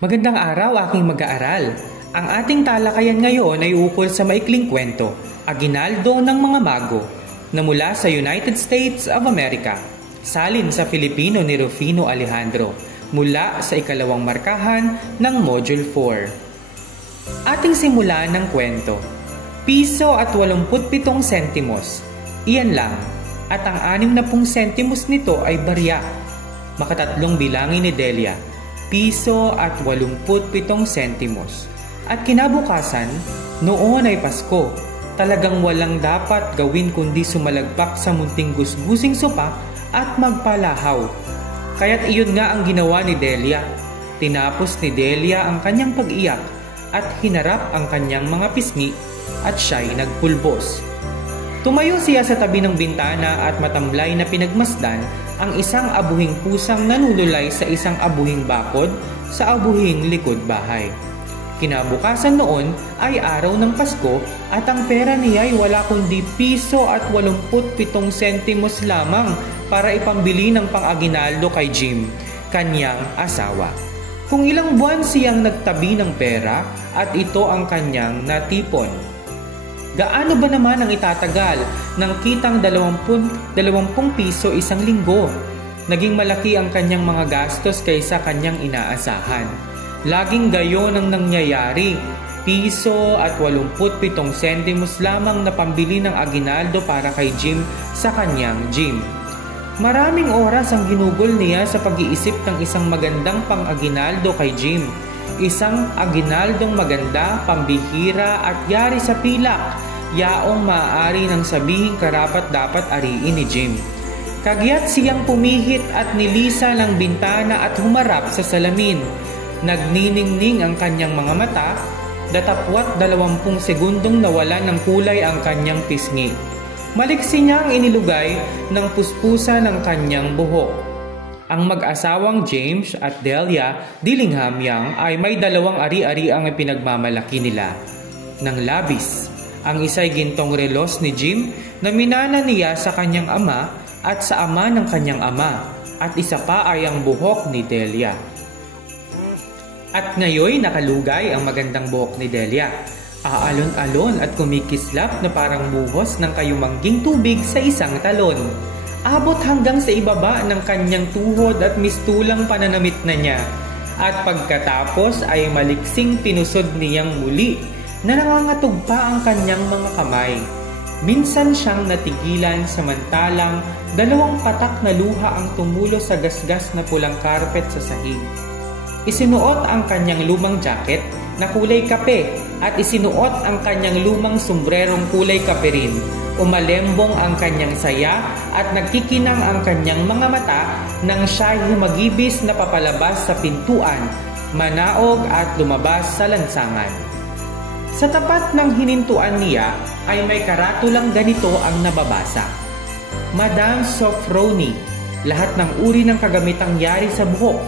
Magandang araw aking mag-aaral. Ang ating talakayan ngayon ay ukol sa maikling kwento, Aguinaldo ng mga Mago, na mula sa United States of America. Salin sa Filipino ni Rufino Alejandro, mula sa ikalawang markahan ng Module 4. Ating simulan ng kwento. Piso at 87 sentimos. Iyan lang. At ang 60 sentimos nito ay barya. Makatatlong bilangin ni Delia. Piso at 87 sentimos. At kinabukasan, noon ay Pasko. Talagang walang dapat gawin kundi sumalagpak sa munting gusgusing sopa at magpalahaw. Kaya't iyon nga ang ginawa ni Delia. Tinapos ni Delia ang kanyang pag-iyak at hinarap ang kanyang mga pisngi at siya'y nagpulbos. Tumayo siya sa tabi ng bintana at matamlay na pinagmasdan ang isang abuhing pusang nanululay sa isang abuhing bakod sa abuhing likod bahay. Kinabukasan noon ay araw ng Pasko at ang pera niya ay wala kundi piso at 87 sentimos lamang para ipambili ng pang-Aguinaldo kay Jim, kanyang asawa. Kung ilang buwan siyang nagtabi ng pera at ito ang kanyang natipon. Gaano ba naman ang itatagal ng kitang 20 piso isang linggo? Naging malaki ang kanyang mga gastos kaysa kanyang inaasahan. Laging gayon ang nangyayari. Piso at 87 sentimos lamang na pambili ng Aguinaldo para kay Jim sa kanyang gym. Maraming oras ang ginugol niya sa pag-iisip ng isang magandang pang-Aguinaldo kay Jim. Isang Aguinaldong maganda, pambihira at yari sa pilak, yaong maaari nang sabihing karapat-dapat ariin ni Jim. Kagyat siyang pumihit at nilisa ng bintana at humarap sa salamin. Nagniningning ang kanyang mga mata, datapwat 20 segundong nawalan ng kulay ang kanyang pisngi. Maliksi niyang inilugay ng puspusa ng kanyang buhok. Ang mag-asawang James at Delia Dillingham Young ay may 2 ari-ari ang pinagmamalaki nila ng labis. Ang isa'y gintong relos ni Jim na minana niya sa kanyang ama at sa ama ng kanyang ama, at isa pa ay ang buhok ni Delia. At ngayoy nakalugay ang magandang buhok ni Delia. Aalon-alon at kumikislap na parang buhos ng kayumangging tubig sa isang talon. Abot hanggang sa ibaba ng kanyang tuhod at mistulang pananamit na niya. At pagkatapos ay maliksing pinusod niyang muli na nangangatog pa ang kanyang mga kamay. Minsan siyang natigilan samantalang 2 patak na luha ang tumulo sa gasgas na pulang karpet sa sahig. Isinuot ang kanyang lumang jacket na kulay kape at isinuot ang kanyang lumang sombrerong kulay kape rin. Umalembong ang kanyang saya at nagkikinang ang kanyang mga mata nang siya'y humagibis na papalabas sa pintuan, manaog at lumabas sa lansangan. Sa tapat ng hinintuan niya ay may karatulang ganito ang nababasa. Madam Sofronie, lahat ng uri ng kagamitang yari sa buhok.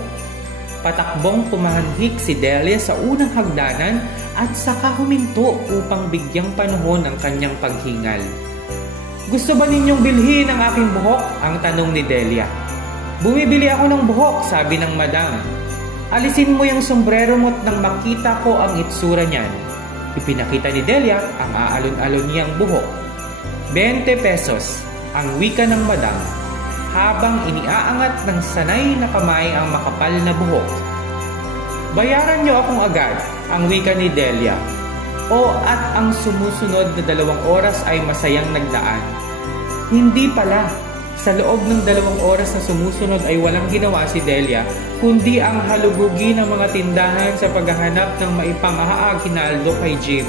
Patakbong pumahanhik si Delia sa unang hagdanan at saka huminto upang bigyang panahon ang kanyang paghingal. Gusto ba ninyong bilhin ang aking buhok? Ang tanong ni Delia. Bumibili ako ng buhok, sabi ng madam. Alisin mo yung sombrero mo't nang makita ko ang itsura niyan. Ipinakita ni Delia ang aalon-alon niyang buhok. 20 pesos, ang wika ng madam, habang iniaangat ng sanay na kamay ang makapal na buhok. Bayaran niyo akong agad, ang wika ni Delia. At ang sumusunod na 2 oras ay masayang nagdaan. Hindi pala. Sa loob ng 2 oras na sumusunod ay walang ginawa si Delia, kundi ang halugugi ng mga tindahan sa paghahanap ng maipang-Aguinaldo kay Jim.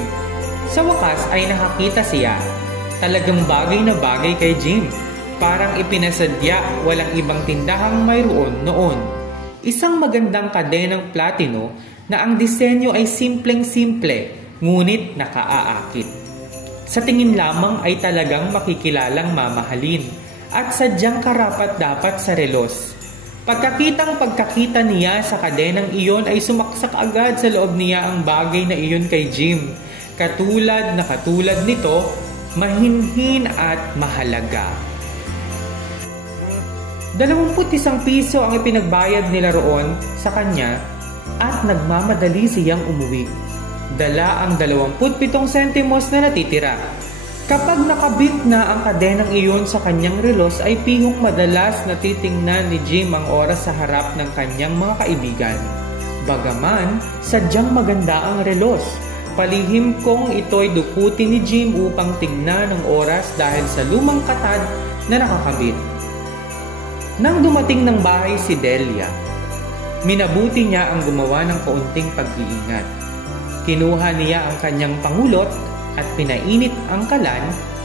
Sa wakas ay nakakita siya. Talagang bagay na bagay kay Jim. Parang ipinasadya, walang ibang tindahang mayroon noon. Isang magandang kadenang platino na ang disenyo ay simpleng-simple, ngunit nakaaakit. Sa tingin lamang ay talagang makikilalang mamahalin at sadyang karapat-dapat sa relos. Pagkakita niya sa kadenang iyon ay sumaksak agad sa loob niya ang bagay na iyon kay Jim. Katulad nito, mahinhin at mahalaga. 21 piso ang ipinagbayad nila roon sa kanya at nagmamadali siyang umuwi. Dala ang 27 sentimos na natitira. Kapag nakabit na ang kadenang iyon sa kanyang relos ay pihong madalas na titingnan ni Jim ang oras sa harap ng kanyang mga kaibigan. Bagaman, sadyang maganda ang relos. Palihim kong ito'y dukutin ni Jim upang tignan ang oras dahil sa lumang katad na nakakabit. Nang dumating ng bahay si Delia, minabuti niya ang gumawa ng kaunting pag-iingat. Kinuha niya ang kanyang pangulot at pinainit ang kalan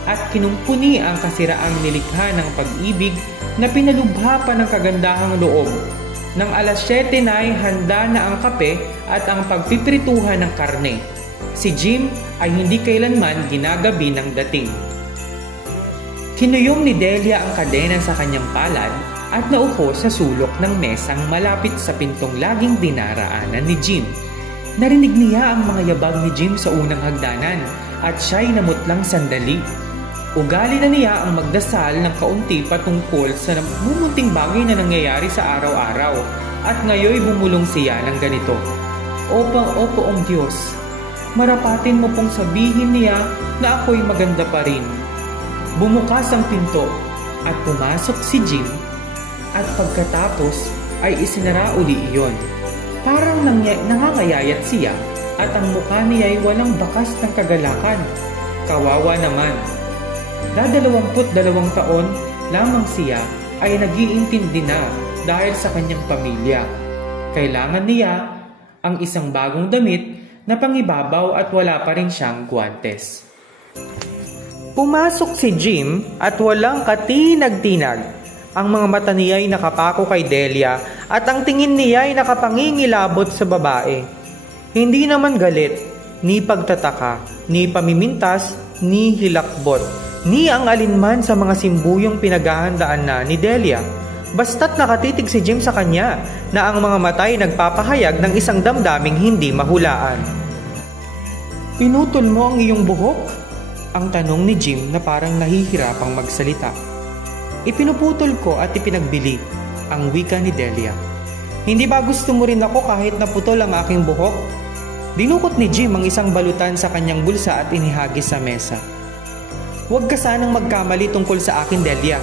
at kinumpuni ang kasiraang nilikha ng pag-ibig na pinalubha pa ng kagandahang loob. Nang alas 7 na ay handa na ang kape at ang pagpiprituhan ng karne. Si Jim ay hindi kailanman ginagabi ng dating. Kinuyom ni Delia ang kadena sa kanyang palad at naupo sa sulok ng mesang malapit sa pintong laging dinaraanan ni Jim. Narinig niya ang mga yabag ni Jim sa unang hagdanan at siya'y namutlang sandali. Ugali na niya ang magdasal ng kaunti patungkol sa mumunting bagay na nangyayari sa araw-araw at ngayoy bumulong siya ng ganito. Opo ang Diyos, marapatin mo pong sabihin niya na ako'y maganda pa rin. Bumukas ang pinto at pumasok si Jim at pagkatapos ay isinara uli iyon. Parang nangangayayat siya at ang mukha niya ay walang bakas ng kagalakan. Kawawa naman. 22 taon lamang siya ay nag-iintindi na dahil sa kanyang pamilya. Kailangan niya ang isang bagong damit na pangibabaw at wala pa rin siyang guwantes. Pumasok si Jim at walang katinag-tinag. Ang mga mata niya ay nakapako kay Delia at ang tingin niya ay nakapangingilabot sa babae. Hindi naman galit, ni pagtataka, ni pamimintas, ni hilakbot, ni ang alinman sa mga simbuyong pinaghahandaan na ni Delia. Basta't nakatitig si Jim sa kanya na ang mga mata ay nagpapahayag ng isang damdaming hindi mahulaan. Pinutol mo ang iyong buhok? Ang tanong ni Jim na parang nahihirapang magsalita. Ipinuputol ko at ipinagbili, ang wika ni Delia. Hindi ba gusto mo rin ako kahit naputol ang aking buhok? Dinukot ni Jim ang isang balutan sa kanyang bulsa at inihagis sa mesa. Huwag ka sanang magkamali tungkol sa akin, Delia,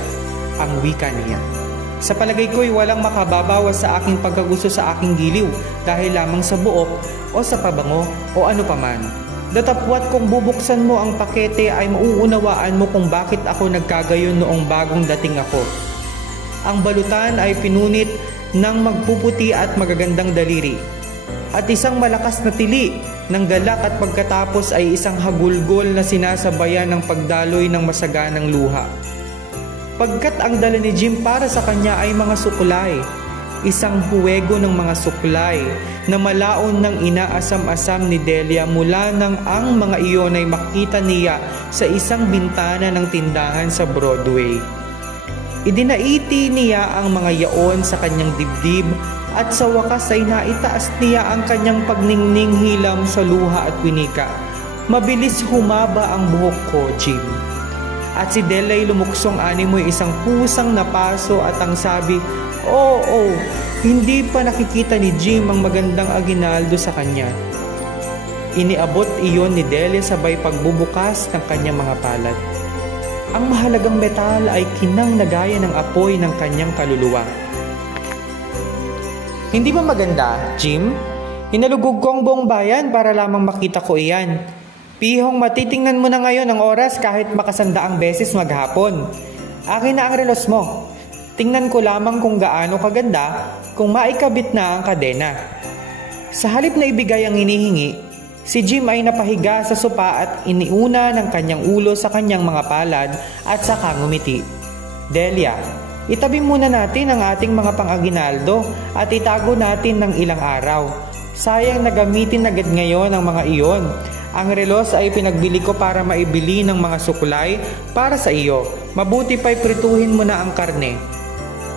ang wika niya. Sa palagay ko'y walang makababawas sa aking pagkagusto sa aking giliw dahil lamang sa buhok o sa pabango o ano paman. Datapwat kung bubuksan mo ang pakete ay mauunawaan mo kung bakit ako nagkagayon noong bagong dating ako. Ang balutan ay pinunit ng magpuputi at magagandang daliri at isang malakas na tili ng galak at pagkatapos ay isang hagulgol na sinasabayan ng pagdaloy ng masaganang luha. Pagkat ang dala ni Jim para sa kanya ay mga suklay, isang huwego ng mga suklay na malaon ng inaasam-asam ni Delia mula nang ang mga iyon ay makita niya sa isang bintana ng tindahan sa Broadway. Idinaiti niya ang mga yaon sa kanyang dibdib at sa wakas ay naitaas niya ang kanyang pagningning hilam sa luha at winika. Mabilis humaba ang buhok ko, Jim. At si Delia ay lumuksong animoy isang pusang napaso at ang sabi, Oo, hindi pa nakikita ni Jim ang magandang aginaldo sa kanya. Iniabot iyon ni Delia sabay pagbubukas ng kanyang mga palad. Ang mahalagang metal ay kinang nagaya ng apoy ng kanyang kaluluwa. Hindi ba maganda, Jim? Hinalugog ko ang buong bayan para lamang makita ko iyan. Pihong matitingnan mo na ngayon ang oras kahit makasandaang beses maghapon. Akin na ang relos mo. Tingnan ko lamang kung gaano kaganda kung maikabit na ang kadena. Sa halip na ibigay ang hinihingi, si Jim ay napahiga sa sopa at iniuna ng kanyang ulo sa kanyang mga palad at saka ngumiti. Delia, itabi muna natin ang ating mga pang-aginaldo at itago natin ng ilang araw. Sayang na gamitin agad ngayon ang mga iyon. Ang relos ay pinagbili ko para maibili ng mga suklay para sa iyo. Mabuti pa'y prituhin mo na ang karne.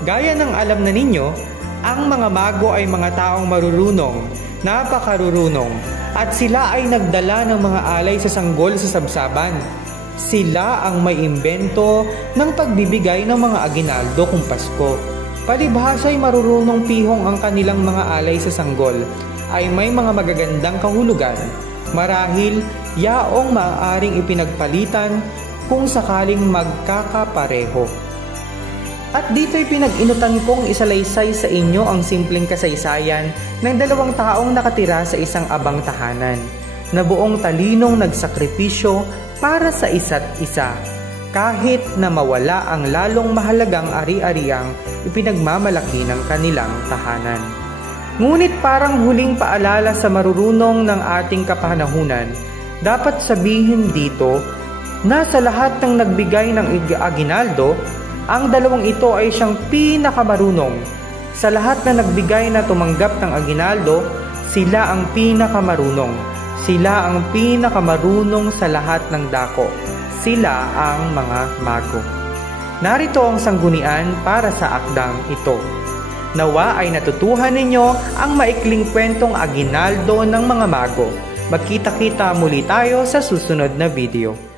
Gaya ng alam na ninyo, ang mga mago ay mga taong marurunong, napakarurunong, at sila ay nagdala ng mga alay sa sanggol sa sabsaban. Sila ang may imbento ng pagbibigay ng mga aginaldo kung Pasko. Palibhas ay marurunong pihong ang kanilang mga alay sa sanggol. ay may mga magagandang kahulugan. Marahil, yaong maaaring ipinagpalitan kung sakaling magkakapareho. At dito'y pinag-inutan kong isalaysay sa inyo ang simpleng kasaysayan ng dalawang taong nakatira sa isang abang tahanan, na buong talinong nagsakripisyo para sa isa't isa, kahit na mawala ang lalong mahalagang ari-ariang ipinagmamalaki ng kanilang tahanan. Ngunit parang huling paalala sa marurunong ng ating kapanahunan, dapat sabihin dito na sa lahat ng nagbigay ng aginaldo, ang dalawang ito ay siyang pinakamarunong. Sa lahat na nagbigay na tumanggap ng aginaldo, sila ang pinakamarunong. Sila ang pinakamarunong sa lahat ng dako. Sila ang mga mago. Narito ang sanggunian para sa akdang ito. Nawa ay natutuhan ninyo ang maikling kwentong aginaldo ng mga mago. Magkita-kita muli tayo sa susunod na video.